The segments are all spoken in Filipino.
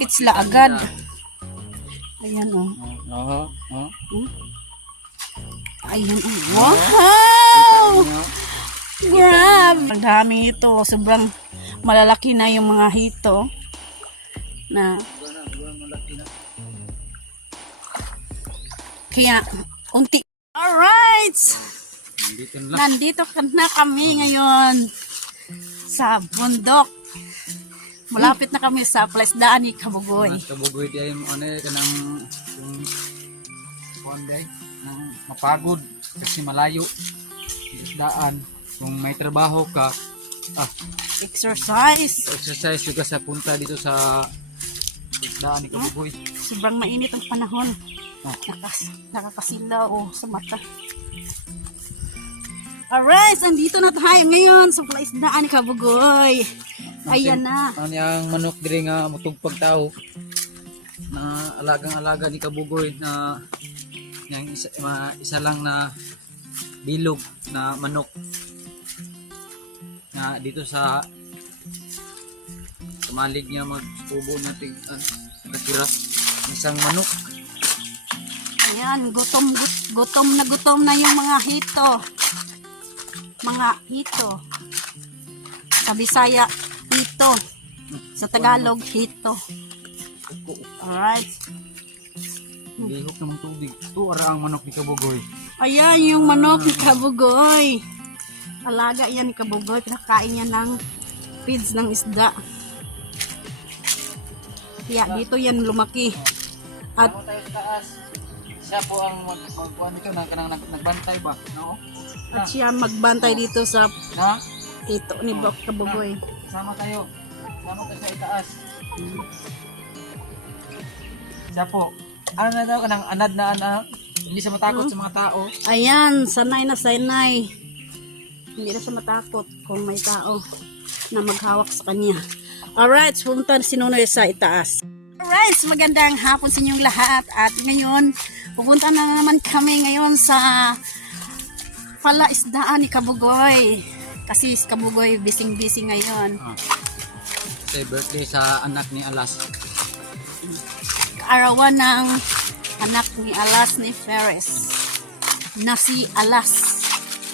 malapit sila agad. Ayan o. Ayan o. Wow! Grab! Ang dami ito. Sobrang malalaki na yung mga hito. Na kaya unti. Alright! Nandito na kami ngayon sa bundok. Malapit na kami sa Palaisdaan ni Kabugoy. Kabugoy di ay ano kanang konday nang mapagod kasi malayo. Isdaan kung may trabaho ka exercise juga sa punta dito sa Palaisdaan ni Kabugoy. Sobrang mainit ang panahon. Nakakasilaw sa mata. Alright, andito na tayo ngayon sa Palaisdaan ni Kabugoy. Ayan na. Ano yung manok diri nga mutugpag tao na alagang-alaga ni Kabugoy na yung isa lang na bilog na manok na dito sa tumalig niya magtubo natin nakatira isang manok. Ayan, gutom na yung mga hito. Mga hito. Sa Bisaya, hito. Sa Tagalog, hito. Alright. Lihok naman tubig. Ito ara ang manok ni Kabugoy. Ayan yung manok ni Kabugoy. Alaga yan ni Kabugoy. Pinakain niya ng feeds ng isda. Kaya dito yan lumaki. At siya po ang magkuhan dito nagbantay ba? No? At siya magbantay dito sa Na? hito ni Kabugoy. Sama tayo. Sama tayo sa itaas. Siya po. Ano na daw kanang anad na anak? Hindi siya matakot sa mga tao. Ayan, sanay na sanay. Hindi na siya matakot kung may tao na maghawak sa kanya. Alright, pumunta si Nonoy sa itaas. Alright, magandang hapon sa inyong lahat. At ngayon, pupunta na naman kami ngayon sa Palaisdaan ni Kabugoy. Kasi si Kabugoy busy ngayon. Say birthday sa anak ni Alas. Kaarawan ng anak ni Alas ni Ferres na si Alas.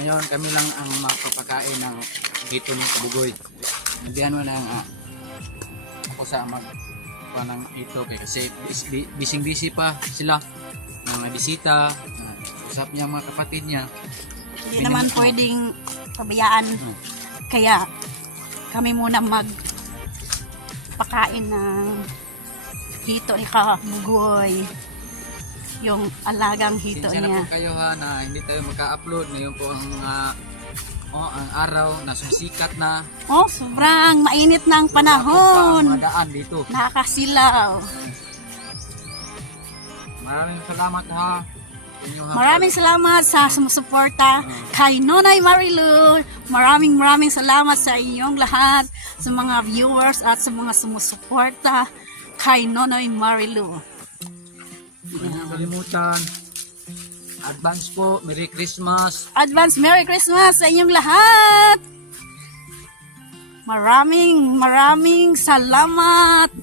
Ngayon kami lang ang magpapakain ng hito ni Kabugoy. Nandiyan mo lang ako sa ng hito kasi busy pa sila ng mga bisita. Usap niya mga kapatid niya. Hindi naman pwedeng pabayaan. Kaya kami muna magpakain ng hito ni Kabugoy. Yung alagang hito Sinsya niya. na po kayo ha na hindi tayo magka-upload. Ngayon po ang araw na sumisikat na. Sobrang mainit na ang panahon. Madaan dito. Nakakasilaw. Maraming salamat ha. Maraming salamat sa sumusuporta kay Nonoy Marilu. Maraming salamat sa inyong lahat, sa mga viewers at sa mga sumusuporta kay Nonoy Marilu. Huwag niyo kalimutan. Advance po, Merry Christmas. Advance Merry Christmas sa inyong lahat. Maraming salamat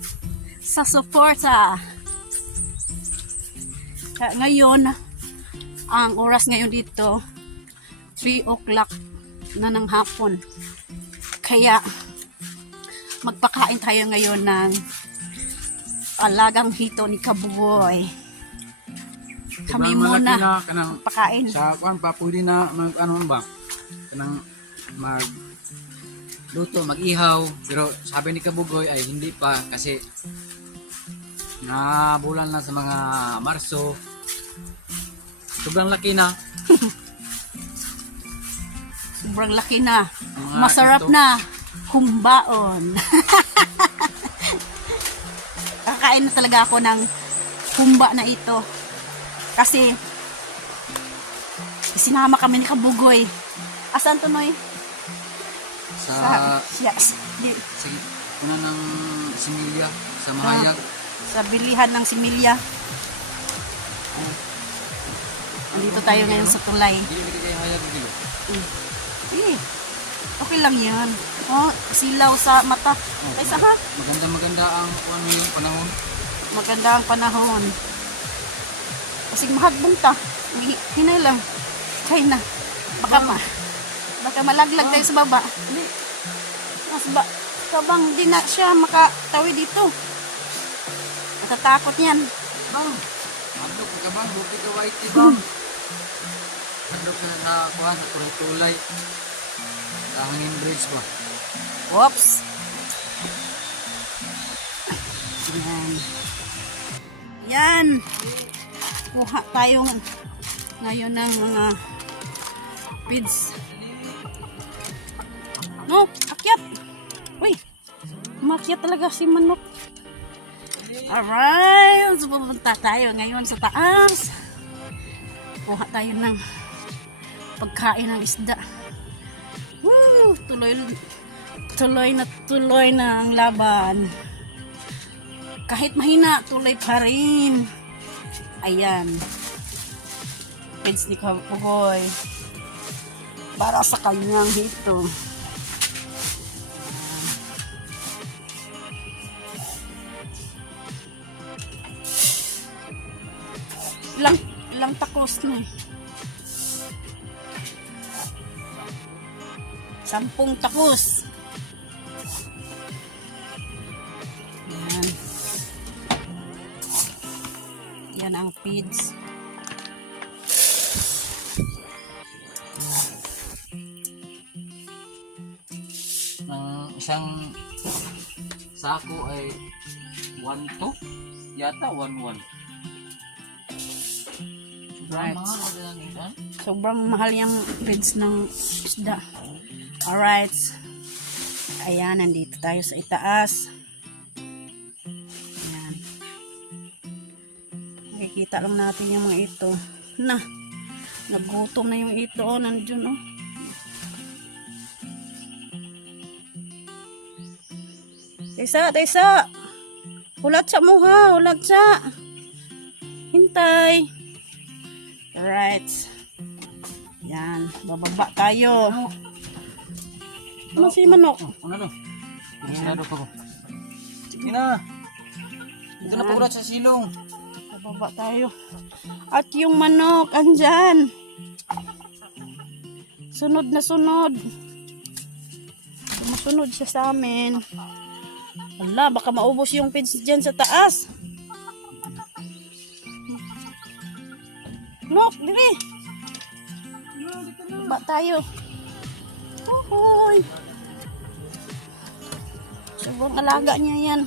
sa suporta. Ngayon, ang oras ngayon dito 3 o'clock na ng hapon. Kaya magpakain tayo ngayon ng alagang hito ni Kabugoy. Kami muna magpakain. Sa kuan pa pwede na ano ba? Kanang luto, mag-ihaw. Pero sabi ni Kabugoy ay hindi pa kasi nabulan na sa mga Marso. Sobrang laki na. Sobrang laki na. Masarap na. Humbaon. Kakain na talaga ako ng humba na ito. Kasi sinama kami ni Kabugoy. Asan to, Noy? Sa Sige. Una ng Similya sa Mahayag. Sa bilihan ng Similya. Andito tayo ngayon sa tulay. Hindi kayo hayag dito. Sige. Okay lang yan. Oh, silaw sa mata. Kaysa ha? Maganda ang yung panahon. Maganda ang panahon. Kasi mahagbong ta. Hinay lang. Kaya na. Baka malaglag tayo sa baba. Mas ba? Kabang di na siya makatawi dito. Natatakot yan. Bang, madlok ka bang? Bukit ka white bang? Madlok ka na kuha sa tulay-tulay. Sa hangin bridge ba? Whoops. Yan. Yan. Kuha tayo ngayon ng mga feeds. No, akyat. Uy, umakyat talaga si manok. Alright, so pupunta tayo ngayon sa taas. Kuha tayo ng pagkain ng isda. Woo, tuloy na ang laban. Kahit mahina, tuloy pa rin. Ayan. Feeds ni Kabugoy. Para sa kanyang hito. Ilang takos na eh. 10 takos. Yan. Yan ang feeds. Ang isang sako ay 1-2 yata 1-1. Right. Mahal. Sobrang mahal yung feeds ng isda. Alright. Ayan, nandito tayo sa itaas. Ayan. Makikita lang natin yung mga ito. Nagutom na yung ito. Oh, nandiyon oh. Taysa. Hulat sa mo ha. Hulat sa. Hintay. Alright. Yan. Bababa tayo. Ano si manok? Ano to? Sinado pa ko. Sige na. Ito na pagulat sa silong. Bababa tayo. At yung manok, andyan. Sunod na sunod. Sumusunod siya sa amin. Wala, baka maubos yung feeds dyan sa taas. Look, dili. Ba tayo. Uhuy. Sobrang alaga niya yan.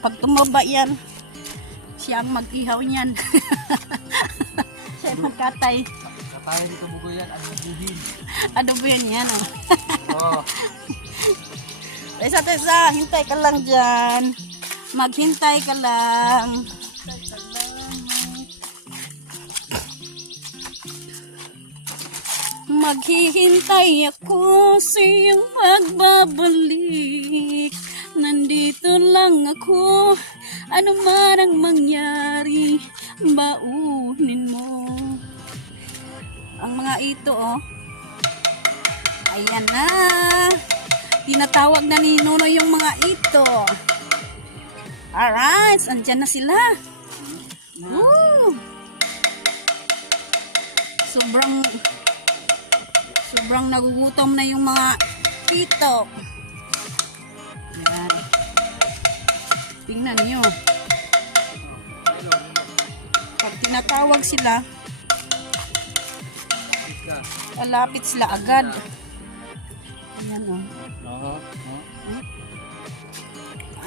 Pag tumaba yan, siya ang mag-ihaw niyan. Siya ang magkatay. Katay dito bugo yan. Ano buhin? Ano ba yan oh? Oh. Tesa, hintay ka lang dyan. Maghintay ka lang. Maghihintay ako sa iyong pagbabalik. Nandito lang ako. Ano man ang mangyari, baunin mo. Ang mga ito oh. Ayan na. Tinatawag na ni Nono yung mga ito. Alright, andyan na sila. Woo! Sobrang nagugutom na yung mga ito. Ayan. Tingnan nyo. Pag tinatawag sila, malapit sila agad. Ayan o.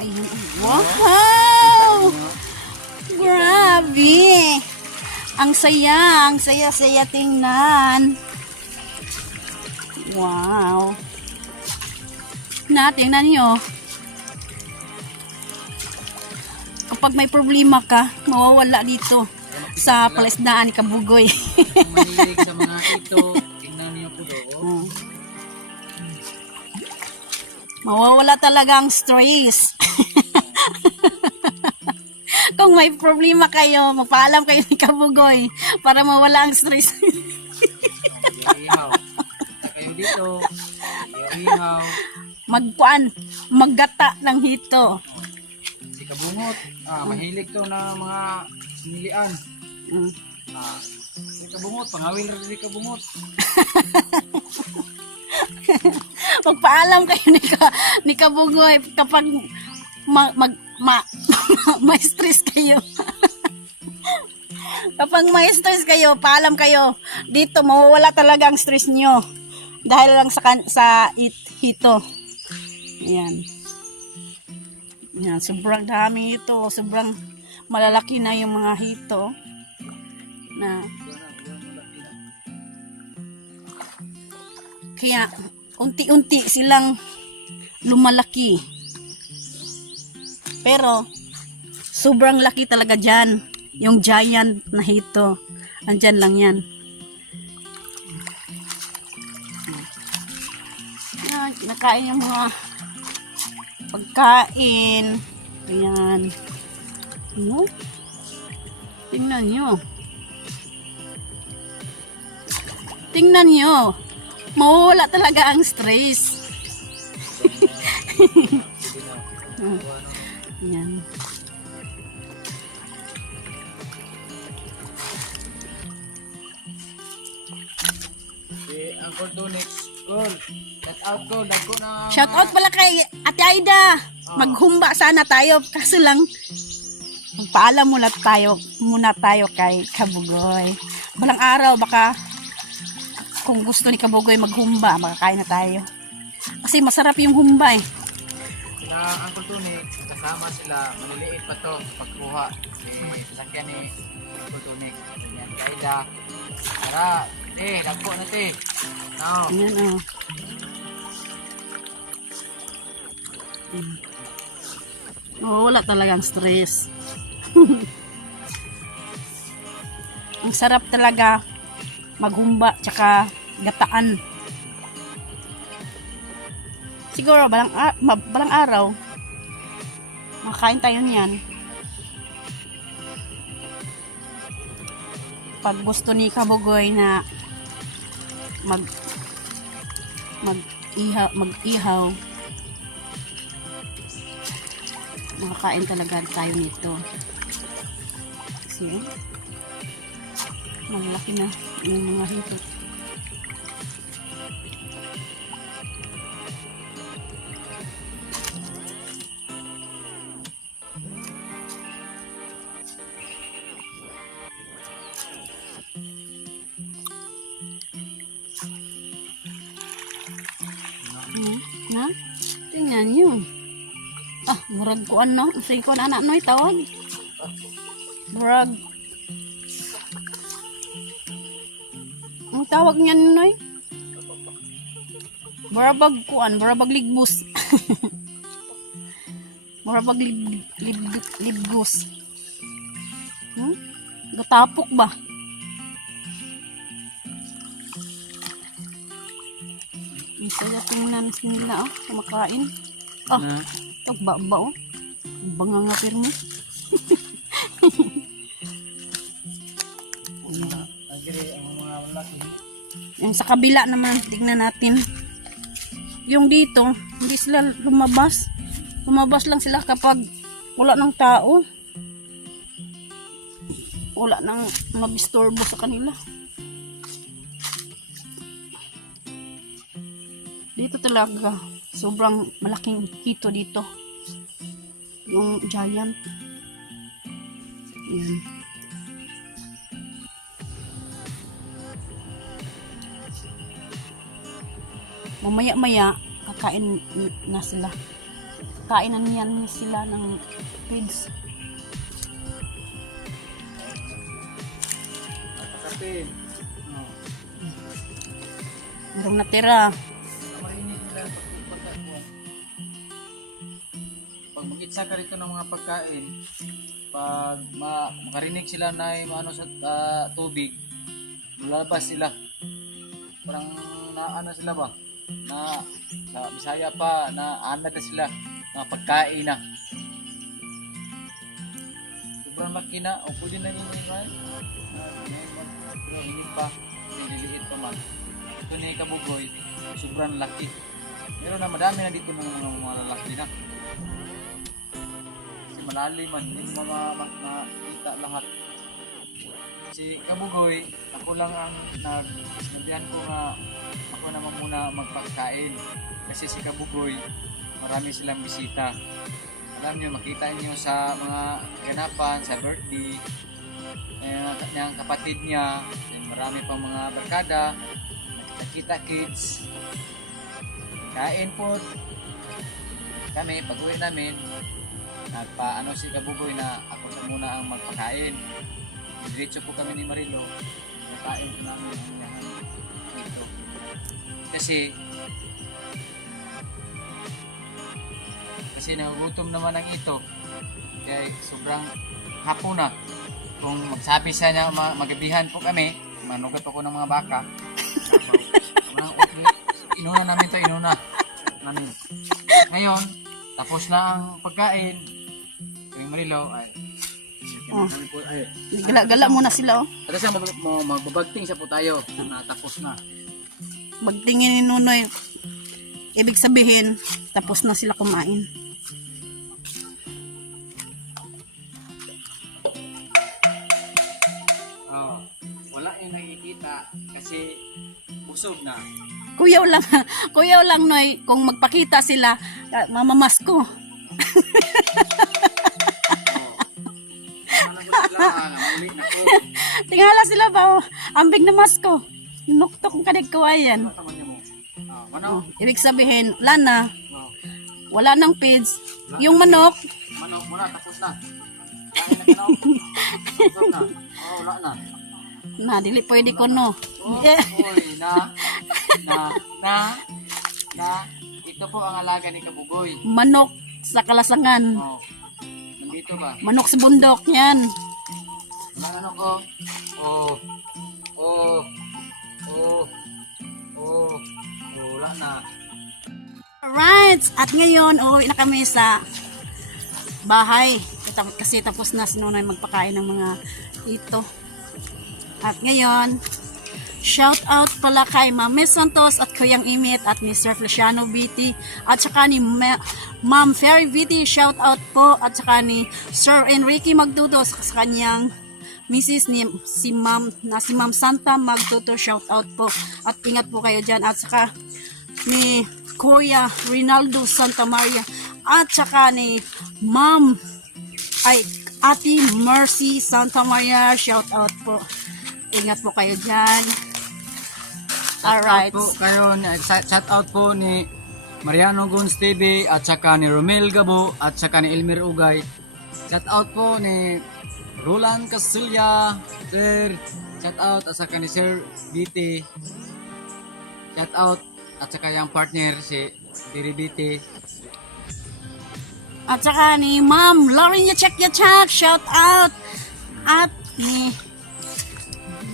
Ayan. Wow! Grabe! Ang saya tingnan. Wow! Tingnan nyo. Kapag may problema ka, mawawala dito sa palaisdaan ni Kabugoy. Kung mahilig sa mga ito, tingnan niyo po doon. Mawawala talaga ang stress. Kung may problema kayo, magpaalam kayo ni Kabugoy para mawala ang stress. Ihaw. Kayo dito, ihaw. Maggata ng hito. Si Kabungot, mahilig to na mga sinilian. Mm. Si Kabungot, pangawil rin si Kabungot. Magpaalam kayo ni Kabugoy kapag may stress kayo. Kapag may stress kayo, paalam kayo. Dito, mawawala talaga ang stress nyo. Dahil lang sa hito. Ayan. Ayan, sobrang dami ito. Sobrang malalaki na yung mga hito. Na kaya unti-unti silang lumalaki. Pero sobrang laki talaga dyan. Yung giant na hito. Andyan lang yan. Ayan, nakain yung mga pagkain. Ayan. Ano? Tingnan nyo. Tingnan nyo. Mawawala talaga ang stress. Ayan. Uncle Donix, Col. Shout out ko, dagko na. Shout out pala kay Ate Aida. Maghumba sana tayo. Kaso lang, magpaalam muna tayo kay Kabugoy. Balang araw, baka kung gusto ni Kabugoy maghumba, makakain na tayo. Kasi masarap yung humba eh. Sila Uncle Donix, kasama sila, maliliit pa to, pagkuha. Sasakyan ni Uncle Donix. Ganyan, Aida. Tara, dagko na te. No. Ayan o. Wala talagang stress. Ang sarap talaga maghumba tsaka gataan. Siguro balang araw makakain tayo niyan. Pag gusto ni Kabugoy na mag-ihaw, makakain talaga tayo nito. Kasi malaki na yung mga hito. Na? Tingnan nyo. Murag kuan no? Sige ko na anak no itawag. Murag. Ang tawag niyan noy? Murabag kuan, murabag ligbus. Murabag ligbus. Gatapok ba? Saya tingnan nila kumakain. Tagba-ba oh. Bangangapir mo. Yung sa kabila naman, tignan natin. Yung dito, hindi sila lumabas. Lumabas lang sila kapag wala ng tao. Wala nang mabistorbo sa kanila. Dito talaga, sobrang malaking hito dito. Yung giant. Ayan. Mamaya-maya, kakain na sila. Kainan niyan sila ng pigs. Kapin. Merong natira. Pag mag-itsa ka rito ng mga pagkain, pag makarinig sila na yung sa tubig, lalabas sila. Parang naano sila ba? Na Bisaya pa, na anad na sila, na pagkain na. Sobrang laki na, o pwede na nyo yun, right? Pero hindi pa, nililiit pa man. ito ni Kabugoy, sobrang laki. Meron na madami na dito ng mga lalaki na. Kasi malalim man, hindi mo makita lahat. Si Kabugoy, ako lang ang nagsabihan ko nga ako naman muna magpakain. Kasi si Kabugoy, marami silang bisita. Alam niyo, makita niyo sa mga ganapan, sa birthday, niyang kapatid niya, marami pang mga barkada, nakita kids, kain po kami. Pag-uwi namin, nagpaano si Kabugoy na ako na muna ang magpakain. Diretso po kami ni Marilo, nagkain po namin ang dito. Kasi nagugutom naman ang ito, kaya sobrang hapon na. Kung magsabi siya niya magabihan po kami, manugat ako ng mga baka. Inuna namin ito, inuna namin. Ngayon, tapos na ang pagkain. Yung Marilo, Gala-gala muna sila, oh. At siya magbabagting siya po tayo. Tapos na. Magtingin ni Nunoy. Ibig sabihin, tapos na sila kumain. Wala yung nakikita kasi busog na. Kuyaw lang, Noy, kung magpakita sila, mamamas ko. Tingala sila ba, oh. Ambig na masko. Nuktok ang kanig kawayan. Ibig sabihin, wala na. Wala nang pids. Yung manok. Manok muna, tapos na. Kain na tapos na. Wala na. Na, dili pwede ko, no. Ito po ang alaga ni Kabugoy. Manok sa kalasangan. Nandito ba? Manok sa bundok, yan. Wala ano ko? Wala na. Alright, at ngayon, uuwi na kami sa bahay. Kasi tapos na si Nunoy magpakain ng mga ito. At ngayon, shout out pala kay Ma'am Miss Santos at Kuyang Imit at Mr. Feliciano Viti at saka ni Ma'am Ferry Viti, shout out po, at saka ni Sir Enrique Magdudos sa kanyang Mrs. ni si Ma'am Santa Magtuto, shout out po at ingat po kayo dyan, at saka ni Kuya Rinaldo Santa Maria at saka ni Ate Mercy Santa Maria, shout out po. Ingat po kayo dyan. Alright. Shout out po ni Mariano Guns TV at saka ni Romel Gabo at saka ni Elmer Ugay. Shout out po ni Roland Castilla, Sir. Shout out at saka ni Sir BT. Shout out at saka yung partner si Diri BT. At saka ni Ma'am Lauren Check, shout out. At ni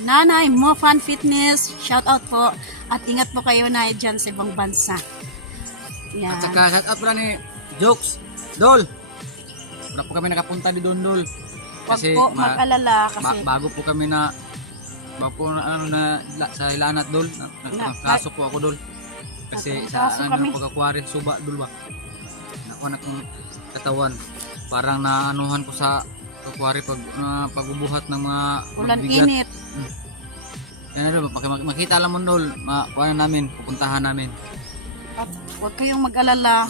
Nanay Mofan Fitness, shout out po. At ingat po kayo na dyan sa ibang bansa. Yan. At saka shout out pala ni Jokes Dol. Wala po kami nakapunta di doon, Dol. Huwag po mag-alala kasi bago po sa Ilanat, Dol. Nakaso po ako, Dol. Kasi sa pagkakwari suba, Dol ba. Nakuha na kong katawan. Parang naanuhan ko sa pagkakwari pagbubuhat ng mga ulan init. Yan na, makita lang mo, Dol. Kuha namin, pupuntahan namin. At huwag kayong mag-alala.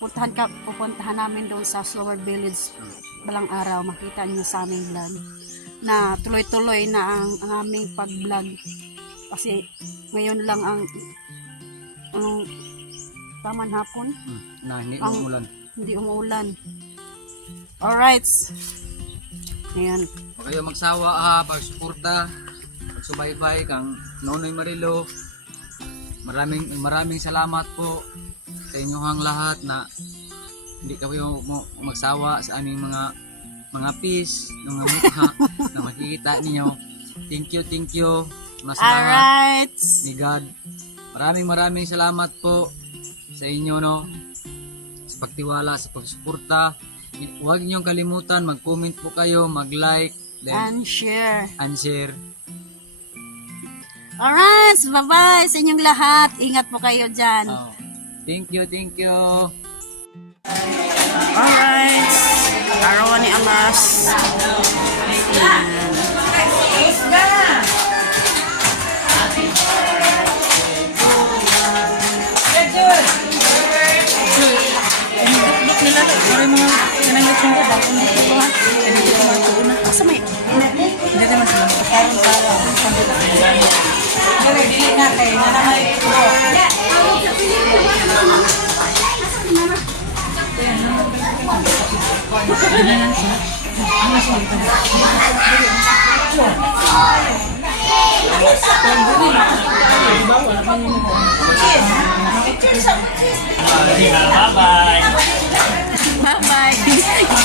Pupuntahan namin doon sa Flower Village balang araw. Makita niyo sa aming vlog na tuloy-tuloy na ang aming pag-vlog. Kasi ngayon lang ang taman hapon. Na hindi umuulan. Hindi umuulan. Alright. Ayan. Huwag kayo magsawa ha, pagsuporta, pagsubaybay kang Nonoy Marilo. Maraming salamat po sa inyong lahat na hindi kayo magsawa sa aming mga piece, mga mukha na makikita ninyo. Thank you. Masalamat ni God. Maraming salamat po sa inyo, no, sa pagtiwala, sa pagsuporta. Huwag niyong kalimutan, mag-comment po kayo, mag-like, and share. Alright, bye-bye sa inyong lahat. Ingat po kayo dyan. Oh. Thank you, thank you. Alright. Arawan ni Alas. Ayan. Duk nila to. Pero mga kananglit yung ba? Kung dito ko ha. Kaya dito matuuna. Asa may? Hindi naman sila. Parang sa dili natin. Nanamay ito. Bye-bye.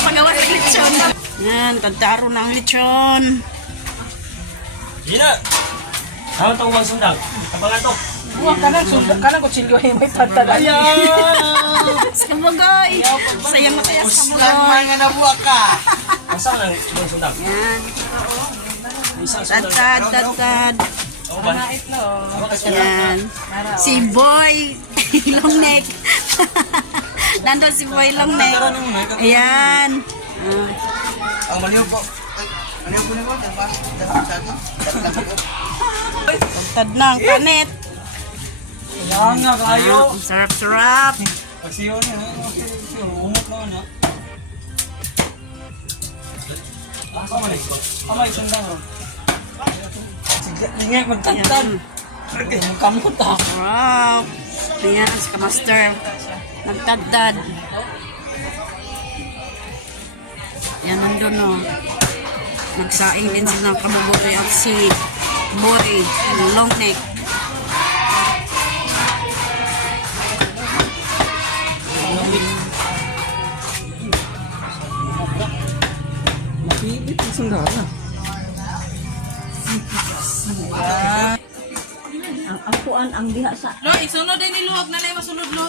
Pagawa ng lechon. Yan, tagtaro na ang lechon. Gina! Ano itong ubang sundang? Kapangan to? Kanang kutsilyo ay may pantada. Sabagay. Sayang na kaya sabagay. Nga nabuwa ka. Asa ang ubang sundang? Yan. Isang sundang. Tad. Ako ba? Yan. Si Boy Longneck. Nandun si Boy Longneck. Ayan. Ang maliw po. Ano yung kunin ko? Tad na ang kanit. Yan nga kayo! Ang sarap-sarap. Pagsiyo niya. Umot na niya. Kamay. Kamay sundang ron. Ingay magtagtag. Ayan. Kamot ah. Wow. Ayan, si Kamaster. Nagtagtad. Yan, nandun o. Nagsaing din sila ng kabubuloy at si Boy Longneck. Mapibit ang sundara. Ang akuan ang diha sa Lo, isunod din ni Luwag na masunod lo.